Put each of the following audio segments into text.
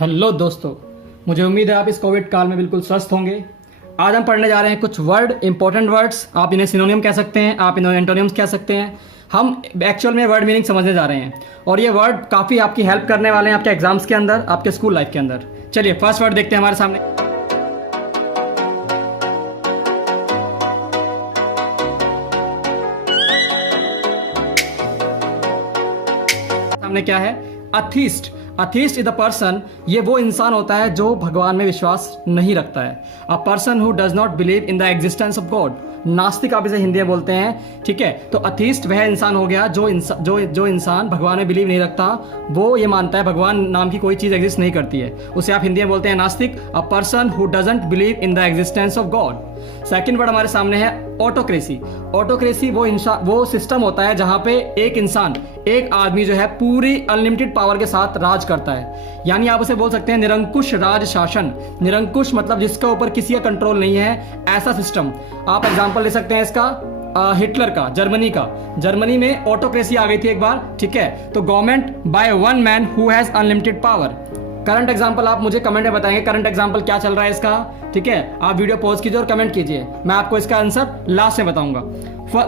Hello दोस्तों, मुझे उम्मीद है आप इस कोविड काल में बिल्कुल स्वस्थ होंगे। आज हम पढ़ने जा रहे हैं कुछ वर्ड, इंपॉर्टेंट वर्ड्स। आप इन्हें सिनोनिम कह सकते हैं, आप इन्हें एंटोनिम्स कह सकते हैं। हम एक्चुअल में वर्ड मीनिंग समझने जा रहे हैं और ये वर्ड काफ़ी आपकी हेल्प करने वाले हैं आपके एग्जाम्स के अंदर, आपके स्कूल लाइफ के अंदर। चलिए फर्स्ट वर्ड देखते हैं हमारे सामने क्या है? Atheist. Atheist is the person, ये वो इंसान होता है जो भगवान में विश्वास नहीं रखता है। A person who does not believe in the existence of God. नास्तिक आप इसे हिंदी में बोलते हैं, ठीक है। तो अथीस्ट वह इंसान हो गया जो इंसान भगवान में बिलीव नहीं रखता, वो ये मानता है भगवान नाम की कोई चीज़ एग्जिस्ट नहीं करती है, उसे आप हिंदी में बोलते हैं नास्तिक। अ person who doesn't believe in the existence of God. Second word हमारे सामने है ऑटोक्रेसी। ऑटोक्रेसी वो सिस्टम होता है जहां पे एक इंसान, एक आदमी जो है पूरी अनलिमिटेड पावर के साथ राज करता है, यानी आप उसे बोल सकते हैं निरंकुश राज शासन। निरंकुश मतलब जिसके ऊपर किसी का कंट्रोल नहीं है, ऐसा सिस्टम। आप एग्जांपल ले सकते हैं इसका हिटलर का, जर्मनी का। जर्मनी में ऑटोक्रेसी आ गई थी एक बार, ठीक है। तो government by one man who has unlimited power. Current example आप मुझे कमेंट में बताएंगे करंट एग्जाम्पल क्या चल रहा है इसका, ठीक है। आप वीडियो पॉज कीजिए और कमेंट कीजिए, मैं आपको इसका आंसर लास्ट में बताऊंगा।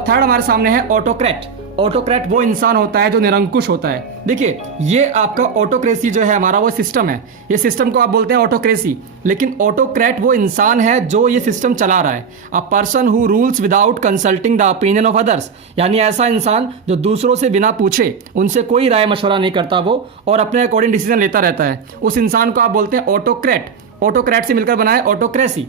थर्ड हमारे सामने है ऑटोक्रेट। ऑटोक्रेट वो इंसान होता है जो निरंकुश होता है। देखिए ये आपका ऑटोक्रेसी जो है हमारा वो सिस्टम है, ये सिस्टम को आप बोलते हैं ऑटोक्रेसी, लेकिन ऑटोक्रेट वो इंसान है जो ये सिस्टम चला रहा है। A person who rules without consulting the opinion of others, यानी ऐसा इंसान जो दूसरों से बिना पूछे, उनसे कोई राय मशवरा नहीं करता वो, और अपने अकॉर्डिंग डिसीजन लेता रहता है, उस इंसान को आप बोलते हैं ऑटोक्रेट। ऑटोक्रेट से मिलकर बना है ऑटोक्रेसी।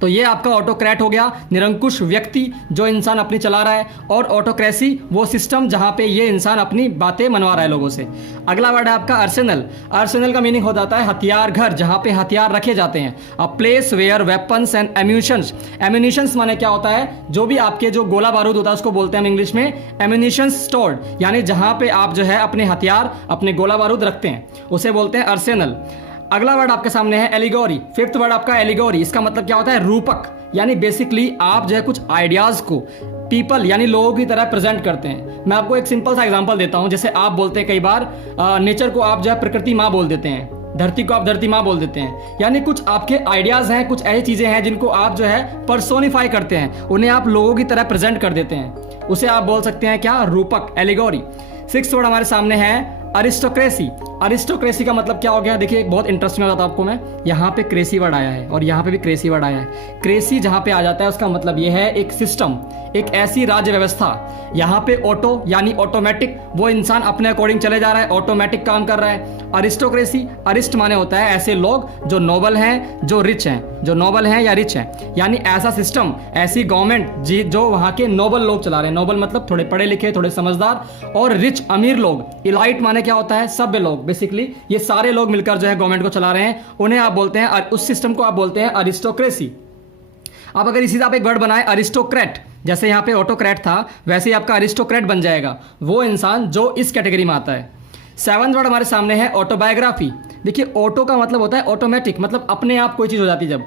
तो ये आपका ऑटोक्रेट हो गया, निरंकुश व्यक्ति जो इंसान अपनी चला रहा है, और ऑटोक्रेसी वो सिस्टम जहां पे ये इंसान अपनी बातें मनवा रहा है लोगों से। अगला वर्ड है आपका अर्सेनल। अर्सेनल का मीनिंग हो जाता है हथियार घर, जहां पे हथियार रखे जाते हैं। A place where weapons and ammunitions. Ammunitions माने क्या होता है? जो भी आपके जो गोला बारूद होता है उसको बोलते हैं हम इंग्लिश में एम्यूनिशंस स्टोर्ड, यानी जहां पे आप जो है अपने हथियार, अपने गोला बारूद रखते हैं, उसे बोलते हैं अर्सेनल। अगला वर्ड आपके सामने है एलिगोरी। फिफ्थ वर्ड आपका एलिगोरी। इसका मतलब क्या होता है? रूपक, यानी बेसिकली आप जो है कुछ आइडियाज को पीपल यानी लोगों की तरह प्रेजेंट करते हैं। मैं आपको एक सिंपल सा एग्जांपल देता हूं। जैसे आप बोलते हैं कई बार नेचर को आप जो है प्रकृति माँ बोल देते हैं, धरती को आप धरती माँ बोल देते हैं, यानी कुछ आपके आइडियाज हैं, कुछ ऐसी चीजें हैं जिनको आप जो है पर्सोनिफाई करते हैं, उन्हें आप लोगों की तरह प्रेजेंट कर देते हैं, उसे आप बोल सकते हैं क्या? रूपक, एलिगोरी। सिक्स्थ वर्ड हमारे सामने है अरिस्टोक्रेसी। अरिस्टोक्रेसी का मतलब क्या हो गया? देखिए बहुत इंटरेस्टिंग हो जाता है आपको मैं, यहाँ पे क्रेसी वर्ड आया है और यहाँ पे भी क्रेसी वर्ड आया है। क्रेसी जहाँ पे आ जाता है उसका मतलब ये है एक सिस्टम, एक ऐसी राज्य व्यवस्था। यहाँ पे ऑटो यानी ऑटोमेटिक, वो इंसान अपने अकॉर्डिंग चले जा रहा है, ऑटोमेटिक काम कर रहा है। अरिस्टोक्रेसी, अरिस्ट माने होता है ऐसे लोग जो नोबल हैं, जो रिच हैं, जो नोबल हैं या रिच हैं, यानी ऐसा सिस्टम, ऐसी गवर्नमेंट जो वहाँ के नोबल लोग चला रहे हैं। नोबल मतलब थोड़े पढ़े लिखे, थोड़े समझदार, और रिच अमीर लोग। इलाइट माने क्या होता है? सभ्य लोग। बेसिकली ये सारे लोग मिलकर जो है गवर्नमेंट को चला रहे हैं, उन्हें आप बोलते हैं, उस सिस्टम को आप बोलते हैं अरिस्टोक्रेसी। अब अगर इसी से आप एक वर्ड बनाए अरिस्टोक्रेट, जैसे यहाँ पे ऑटोक्रेट था वैसे ही आपका अरिस्टोक्रेट बन जाएगा, वो इंसान जो इस कैटेगरी में आता है। सेवंथ वर्ड हमारे सामने है ऑटोबायोग्राफी। देखिए ऑटो का मतलब होता है ऑटोमेटिक, मतलब अपने आप कोई चीज हो जाती है। जब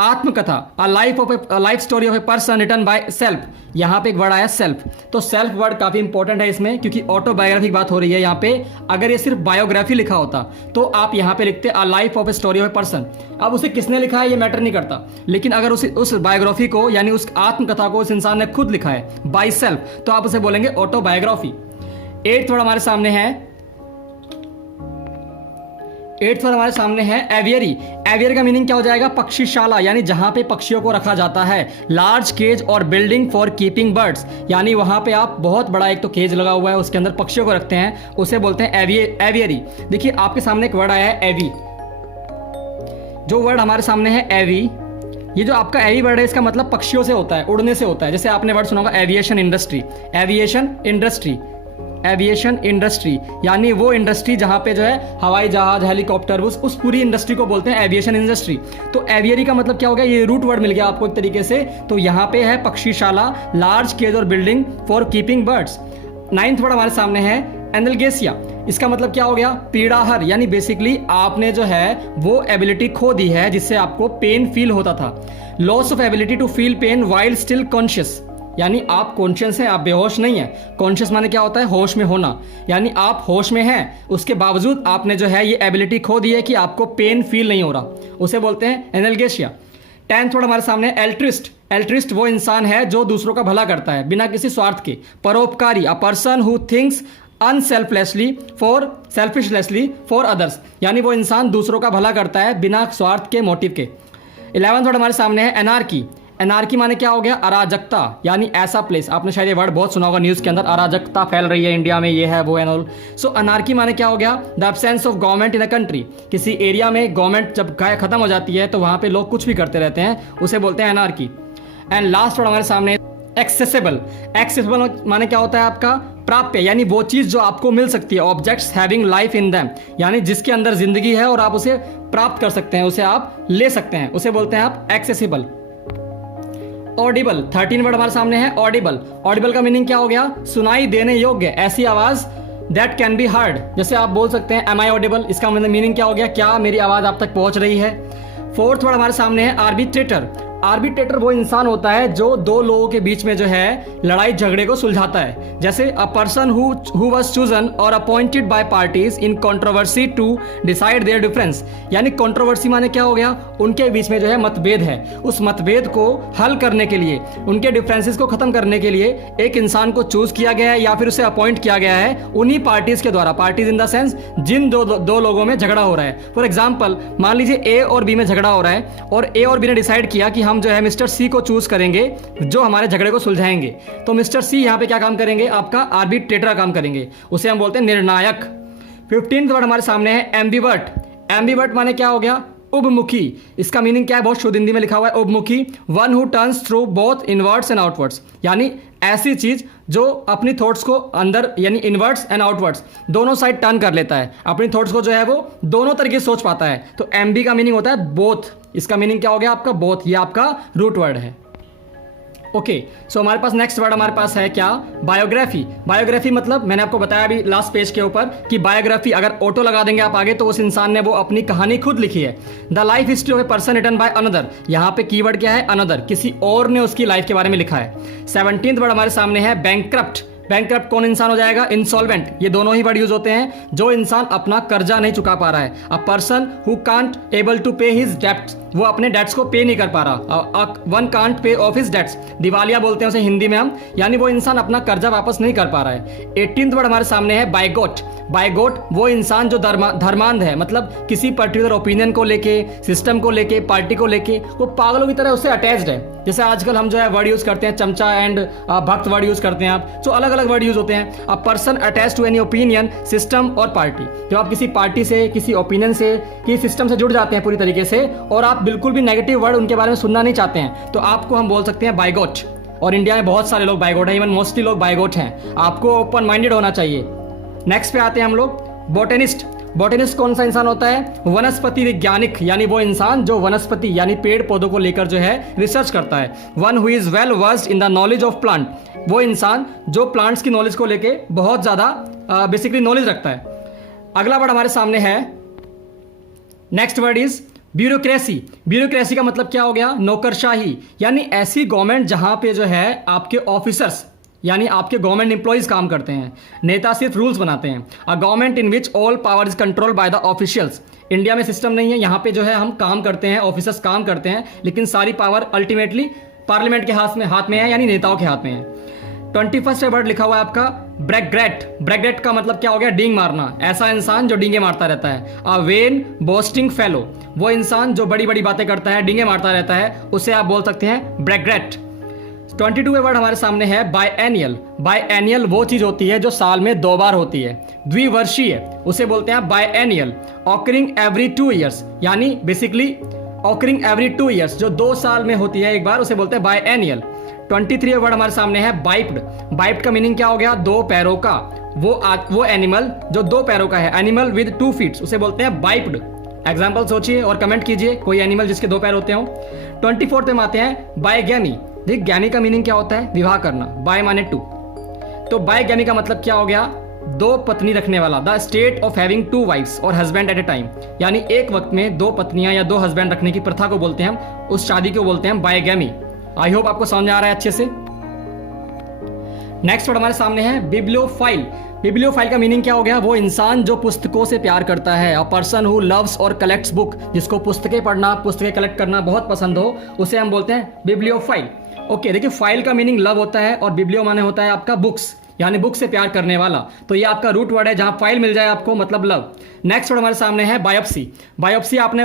आत्मकथा, a life story of a person written by self, यहाँ पे एक वर्ड आया सेल्फ। तो सेल्फ वर्ड काफी इंपॉर्टेंट है इसमें, क्योंकि ऑटोबायोग्राफी की बात हो रही है यहाँ पे। अगर ये सिर्फ बायोग्राफी लिखा होता तो आप यहाँ पे लिखते a life of a story of a person. अब उसे किसने लिखा है ये मैटर नहीं करता, लेकिन अगर उस बायोग्राफी को यानी उस आत्मकथा को उस इंसान ने खुद लिखा है बाय सेल्फ, तो आप उसे बोलेंगे ऑटोबायोग्राफी। एट्थ वर्ड हमारे सामने है एवियरी। एवियर का मीनिंग क्या हो जाएगा? पक्षीशाला, यानी जहां पे पक्षियों को रखा जाता है। लार्ज केज और बिल्डिंग फॉर कीपिंग बर्ड्स, यानी वहां पे आप बहुत बड़ा एक तो केज लगा हुआ है, उसके अंदर पक्षियों को रखते हैं, उसे बोलते हैं एवियरी। देखिए आपके सामने एक वर्ड आया है एवी। जो वर्ड हमारे सामने है एवी, ये जो आपका एवी वर्ड है इसका मतलब पक्षियों से होता है, उड़ने से होता है। जैसे आपने वर्ड सुना होगा एविएशन इंडस्ट्री। एविएशन इंडस्ट्री यानी वो इंडस्ट्री जहां पे जो है हवाई जहाज, हेलीकॉप्टर, उस पूरी इंडस्ट्री को बोलते हैं एविएशन इंडस्ट्री। तो एवियरी का मतलब क्या हो गया? ये रूट वर्ड मिल गया आपको एक तरीके से। तो यहाँ पे है पक्षीशाला, लार्ज केज और building for keeping birds. Ninth word हमारे सामने है एनाल्गेसिया। इसका मतलब क्या हो गया? पीड़ाहर, यानी बेसिकली आपने जो है वो एबिलिटी खो दी है जिससे आपको पेन फील होता था। Loss of ability to feel pain while still conscious. यानी आप कॉन्शियस हैं, आप बेहोश नहीं है। कॉन्शियस माने क्या होता है? होश में होना, यानी आप होश में हैं, उसके बावजूद आपने जो है ये एबिलिटी खो दी है कि आपको पेन फील नहीं हो रहा, उसे बोलते हैं एनाल्गेशिया। 10th वर्ड हमारे सामने एल्ट्रिस्ट। एल्ट्रिस्ट वो इंसान है जो दूसरों का भला करता है बिना किसी स्वार्थ के, परोपकारी, a person who thinks selfishlessly for others, यानी वो इंसान दूसरों का भला करता है बिना स्वार्थ के, मोटिव के। 11th वर्ड हमारे सामने है एनार्की। एनार्की माने क्या हो गया? अराजकता, यानी ऐसा प्लेस, आपने शायद ये वर्ड बहुत सुना होगा न्यूज़ के अंदर, अराजकता फैल रही है इंडिया में, ये है वो एंड ऑल। सो अनार्की माने क्या हो गया? The absence of government in a country. किसी एरिया में गवर्नमेंट जब खत्म हो जाती है तो वहाँ पे लोग कुछ भी करते रहते हैं, उसे बोलते हैं अनार्की। एंड लास्ट वर्ड हमारे सामने एक्सेसिबल। एक्सेसिबल माने क्या होता है? आपका प्राप्य, यानी वो चीज़ जो आपको मिल सकती है, objects having life in them, यानी जिसके अंदर जिंदगी है और आप उसे प्राप्त कर सकते हैं, उसे आप ले सकते हैं, उसे बोलते हैं आप एक्सेसिबल। ऑडिबल। 13 वर्ड हमारे सामने है ऑडिबल। ऑडिबल का मीनिंग क्या हो गया? सुनाई देने योग्य, ऐसी आवाज दैट कैन बी हर्ड। जैसे आप बोल सकते हैं एम आई ऑडिबल, इसका मीनिंग क्या हो गया? क्या मेरी आवाज आप तक पहुंच रही है? 4th वर्ड हमारे सामने है आर्बिट्रेटर। आर्बिट्रेटर वो इंसान होता है जो दो लोगों के बीच में जो है लड़ाई झगड़े को सुलझाता है। जैसे a person who was chosen और appointed by parties in controversy to decide their difference, यानी कंट्रोवर्सी माने क्या हो गया? उनके बीच में जो है मतभेद है, उस मतभेद को हल करने के लिए, उनके डिफरेंसेस को खत्म करने के लिए एक इंसान को चूज किया गया है या फिर उसे अपॉइंट किया गया है उन्हीं पार्टीज के द्वारा। पार्टीज इन द सेंस जिन दो लोगों में झगड़ा हो रहा है। फॉर एग्जाम्पल मान लीजिए ए और बी में झगड़ा हो रहा है और ए और बी ने डिसाइड किया कि हम जो है मिस्टर सी को चूज करेंगे जो हमारे झगड़े को सुलझाएंगे। तो मिस्टर सी यहां पे क्या काम करेंगे? आपका आर्बिट्रेटर काम करेंगे, उसे हम बोलते हैं निर्णायक। 15th वर्ड हमारे सामने है एम्बिवर्ट। एम्बिवर्ट माने क्या हो गया? उभमुखी। इसका मीनिंग क्या है? बहुत शुद्ध हिंदी में लिखा हुआ है उभमुखी। One who turns through both inwards and outwards, यानी ऐसी चीज जो अपनी थॉट्स को अंदर यानी इनवर्ड्स एंड आउटवर्ड्स दोनों साइड टर्न कर लेता है, अपनी थॉट्स को जो है वो दोनों तरीके से सोच पाता है। तो एमबी का मीनिंग होता है बोथ। इसका मीनिंग क्या हो गया आपका? बोथ। ये आपका रूट वर्ड है। ओके, सो हमारे पास नेक्स्ट वर्ड हमारे पास है क्या? बायोग्राफी। बायोग्राफी मतलब मैंने आपको बताया अभी लास्ट पेज के ऊपर कि बायोग्राफी अगर ऑटो लगा देंगे आप आगे तो उस इंसान ने वो अपनी कहानी खुद लिखी है। The life history of a person written by another. यहाँ पे कीवर्ड क्या है? अनदर, किसी और ने उसकी लाइफ के बारे में लिखा है। 17th वर्ड हमारे सामने है बैंकक्रप्ट। बैंकक्रप्ट कौन इंसान हो जाएगा? इंसॉल्वेंट। ये दोनों ही वर्ड यूज होते हैं, जो इंसान अपना कर्जा नहीं चुका पा रहा है। A person who can't able to pay his debts, वो अपने डेट्स को पे नहीं कर पा रहा। One can't pay off his debts, दिवालिया बोलते हैं उसे हिंदी में हम, यानी वो इंसान अपना कर्जा वापस नहीं कर पा रहा है। 18th वर्ड हमारे सामने है बायगोट। बायगोट वो इंसान जो धर्मांध है, मतलब किसी पर्टिकुलर ओपिनियन को लेके, सिस्टम को लेके, पार्टी को लेके वो पागलों की तरह उससे अटैच्ड है। जैसे आजकल हम जो है वर्ड यूज करते हैं चमचा एंड भक्त वर्ड यूज करते हैं आप, तो अलग अलग वर्ड यूज होते हैं। A person attach to any opinion, system और पार्टी। जब आप किसी पार्टी से, किसी ओपिनियन से, किसी सिस्टम से जुड़ जाते हैं पूरी तरीके से और आप बिल्कुल भी नेगेटिव वर्ड उनके बारे में सुनना नहीं चाहते हैं, तो आपको हम बोल सकते हैं बायगोट। और इंडिया में बहुत सारे लोग बायगोट हैं, इवन मोस्टली लोग बायगोट हैं। आपको ओपन माइंडेड होना चाहिए। नेक्स्ट पे आते हैं हम लोग बोटेनिस्ट। बोटेनिस्ट कौन सा इंसान होता है? वनस्पति वैज्ञानिक, यानी वो इंसान जो वनस्पति यानी पेड़ पौधों को लेकर जो है रिसर्च करता है। One who is well versed in the knowledge of plant, वो इंसान जो प्लांट्स की नॉलेज को लेके बहुत ज्यादा बेसिकली नॉलेज रखता है। अगला वर्ड हमारे सामने है, next word is bureaucracy. Bureaucracy का मतलब क्या हो गया? नौकरशाही, यानी ऐसी गवर्नमेंट जहां पे जो है आपके ऑफिसर्स यानी आपके गवर्नमेंट एम्प्लॉइज काम करते हैं, नेता सिर्फ रूल्स बनाते हैं। A government in which all power is control by the officials. India में सिस्टम नहीं है, यहाँ पे जो है हम काम करते हैं, ऑफिसर्स काम करते हैं, लेकिन सारी पावर अल्टीमेटली पार्लियामेंट के हाथ में है, यानी नेताओं के हाथ में है। 21st वर्ड लिखा हुआ है आपका ब्रैगग्रेट। ब्रैगग्रेट का मतलब क्या हो गया? डींग मारना, ऐसा इंसान जो डींगे मारता रहता है। अ वेन बोस्टिंग फेलो, वो इंसान जो बड़ी बड़ी बातें करता है, डींगे मारता रहता है, उसे आप बोल सकते हैं ब्रैगग्रेट। 22वें वर्ड हमारे सामने है बायएनियल। बायएनियल वो चीज होती है जो साल में 2 बार होती है, द्विवर्षीय, उसे बोलते हैं बायएनियल। ऑकरिंग एवरी 2 ईयर्स, यानी बेसिकली ऑकरिंग एवरी 2 ईयर्स, जो 2 साल में होती है एक बार, उसे बोलते हैं बायएनियल। 23वें वर्ड हमारे सामने है बाइप्ड। बाइप्ड का मीनिंग क्या हो गया? 2 पैरों का। वो एनिमल जो 2 पैरों का है, एनिमल विद 2 फीट्स, उसे बोलते हैं बाइप्ड। एग्जाम्पल सोचिए और कमेंट कीजिए कोई एनिमल जिसके 2 पैर होते हो। 24 में आते हैं बायगैमी। देख ज्ञानी का मीनिंग क्या होता है? विवाह करना। बाय माने 2, तो बायगैमी का मतलब क्या हो गया? 2 पत्नी रखने वाला। The state of having 2 wives और हस्बैंड एट ए टाइम, यानी एक वक्त में 2 पत्नियां या 2 हस्बैंड रखने की प्रथा को बोलते हैं हम, उस शादी को बोलते हैं बायगैमी। आई होप आपको समझ आ रहा है अच्छे से। नेक्स्ट वर्ड हमारे सामने है बिब्लियोफाइल। बिब्लियोफाइल का मीनिंग क्या हो गया? वो इंसान जो पुस्तकों से प्यार करता है। अ पर्सन हु लव्स और कलेक्ट्स बुक, जिसको पुस्तकें पढ़ना, पुस्तकें कलेक्ट करना बहुत पसंद हो, उसे हम बोलते हैं बिब्लियोफाइल। ओके, देखिए फाइल का मीनिंग लव होता है और बिब्लियो माने होता है आपका बुक्स, यानी बुक से प्यार करने वाला। तो ये आपका रूट वर्ड है, जहां फाइल मिल जाए आपको मतलब लव। नेक्स्ट वर्ड हमारे सामने है बायोप्सी। बायोप्सी आपने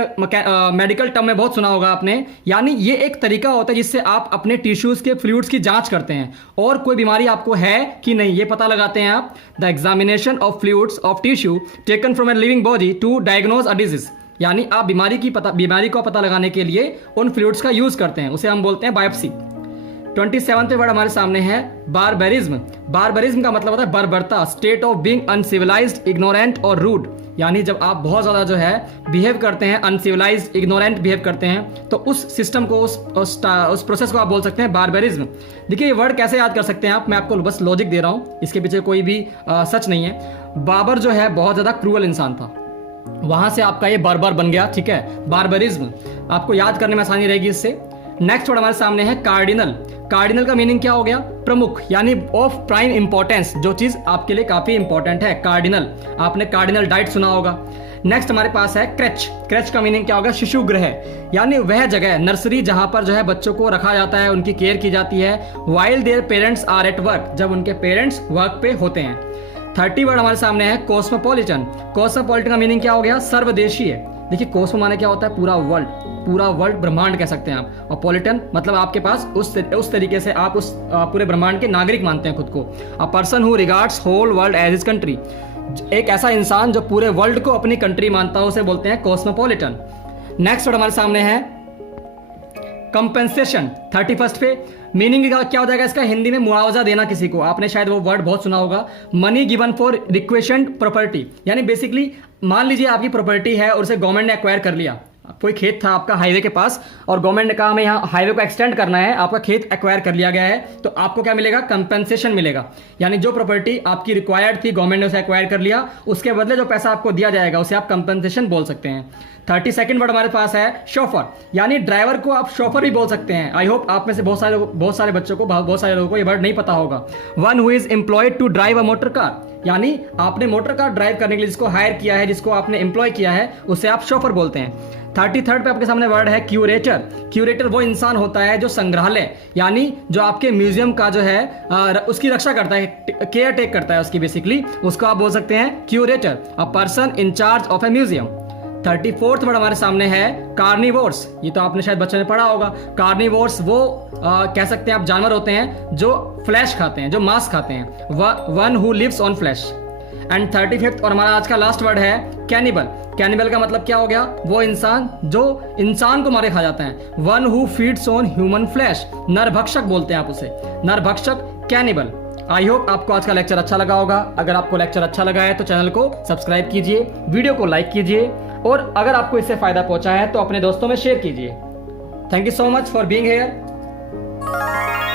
मेडिकल टर्म में बहुत सुना होगा आपने, यानी ये एक तरीका होता है जिससे आप अपने टिश्यूज के फ्लूइड्स की जांच करते हैं और कोई बीमारी आपको है कि नहीं ये पता लगाते हैं आप। The examination of fluids of tissue taken from a living body to diagnose a disease, यानी आप बीमारी को पता लगाने के लिए उन फ्लूइड्स का यूज करते हैं, उसे हम बोलते हैं बायोप्सी। 27वें वर्ड हमारे सामने है बारबरिज्म। बारबरिज्म का मतलब होता है बर्बरता, state of being uncivilised, ignorant और रूड, यानी जब आप बहुत ज़्यादा जो है बिहेव करते हैं, अनसिविलाइज्ड, इग्नोरेंट बिहेव करते हैं, तो उस सिस्टम को उस प्रोसेस को आप बोल सकते हैं बारबरिज्म। देखिए ये वर्ड कैसे याद कर सकते हैं आप, मैं आपको बस लॉजिक दे रहा हूँ, इसके पीछे कोई भी सच नहीं है। बाबर जो है बहुत ज़्यादा क्रूअल इंसान था, वहाँ से आपका ये बारबर बन गया, ठीक है, बारबरिज्म। आपको याद करने में आसानी रहेगी इससे। नेक्स्ट वर्ड हमारे सामने है कार्डिनल। कार्डिनल का मीनिंग क्या हो गया? प्रमुख, यानी ऑफ प्राइम इंपॉर्टेंस, जो चीज आपके लिए काफी इंपॉर्टेंट है, कार्डिनल। आपने कार्डिनल डाइट सुना होगा। नेक्स्ट हमारे पास है क्रेच। क्रेच का मीनिंग क्या होगा? शिशु गृह, यानी वह जगह, नर्सरी, जहां पर जो है बच्चों को रखा जाता है, उनकी केयर की जाती है। While their parents are at work, जब उनके पेरेंट्स वर्क पे होते हैं। 30 वर्ड हमारे सामने है कॉस्मोपॉलिटन। कॉस्मोपॉलिटन का मीनिंग क्या हो गया? सर्वदेशीय। देखिए कोस्मो माने क्या होता है? पूरा वर्ल्ड, पूरा वर्ल्ड, ब्रह्मांड कह सकते हैं आप। और पॉलिटन मतलब आपके पास उस तरीके से आप उस पूरे ब्रह्मांड के नागरिक मानते हैं खुद को। A person who regards whole world as his country, एक ऐसा इंसान जो पूरे वर्ल्ड को अपनी कंट्री मानता है, उसे बोलते हैं कॉस्मोपॉलिटन। नेक्स्ट वर्ड हमारे सामने है कंपेंसेशन। 31 पे मीनिंग क्या हो जाएगा इसका? हिंदी में मुआवजा देना किसी को। आपने शायद वो वर्ड बहुत सुना होगा, मनी गिवन फॉर रिक्वेशंड प्रॉपर्टी, यानी बेसिकली मान लीजिए आपकी प्रॉपर्टी है और उसे गवर्नमेंट ने एक्वायर कर लिया। कोई खेत था आपका हाईवे के पास और गवर्नमेंट ने कहा हमें यहाँ हाईवे को एक्सटेंड करना है, आपका खेत एक्वायर कर लिया गया है, तो आपको क्या मिलेगा? कंपेंसेशन मिलेगा। यानी जो प्रॉपर्टी आपकी रिक्वायर्ड थी, गवर्नमेंट ने उसे एक्वायर कर लिया, उसके बदले जो पैसा आपको दिया जाएगा उसे आप कंपेंसेशन बोल सकते हैं। 32nd वर्ड हमारे पास है शोफर, यानी ड्राइवर को आप शोफर भी बोल सकते हैं। आई होप आप में से बहुत सारे बच्चों को, बहुत सारे लोगों को ये वर्ड नहीं पता होगा। One who is employed to drive a motor car, यानी आपने मोटर कार ड्राइव करने के लिए जिसको हायर किया है, जिसको आपने एम्प्लॉय किया है, उसे आप शोफर बोलते हैं। 33rd पे आपके सामने वर्ड है क्यूरेटर। क्यूरेटर वो इंसान होता है जो संग्रहालय, यानी जो आपके म्यूजियम का जो है उसकी रक्षा करता है, केयर टेक करता है उसकी, बेसिकली उसको आप बोल सकते हैं curator. A person in charge of A museum. 34th word हमारे सामने है कार्निवोर्स। ये तो आपने शायद बच्चों ने पढ़ा होगा। कार्निवोर्स वो कह सकते हैं आप जानवर होते हैं जो फ्लैश खाते हैं, जो मांस खाते हैं, one who lives on flesh. And 35th और हमारा आज का लास्ट वर्ड है कैनिबल। कैनिबल का मतलब क्या हो गया? वो इंसान जो इंसान को मारे खा जाता है, one who feeds on human flesh, नरभक्षक बोलते हैं आप उसे, नरभक्षक, कैनिबल। आई होप आपको आज का लेक्चर अच्छा लगा होगा। अगर आपको लेक्चर अच्छा लगा है तो चैनल को सब्सक्राइब कीजिए, वीडियो को लाइक कीजिए और अगर आपको इससे फायदा पहुंचा है तो अपने दोस्तों में शेयर कीजिए। Thank you so much for being here.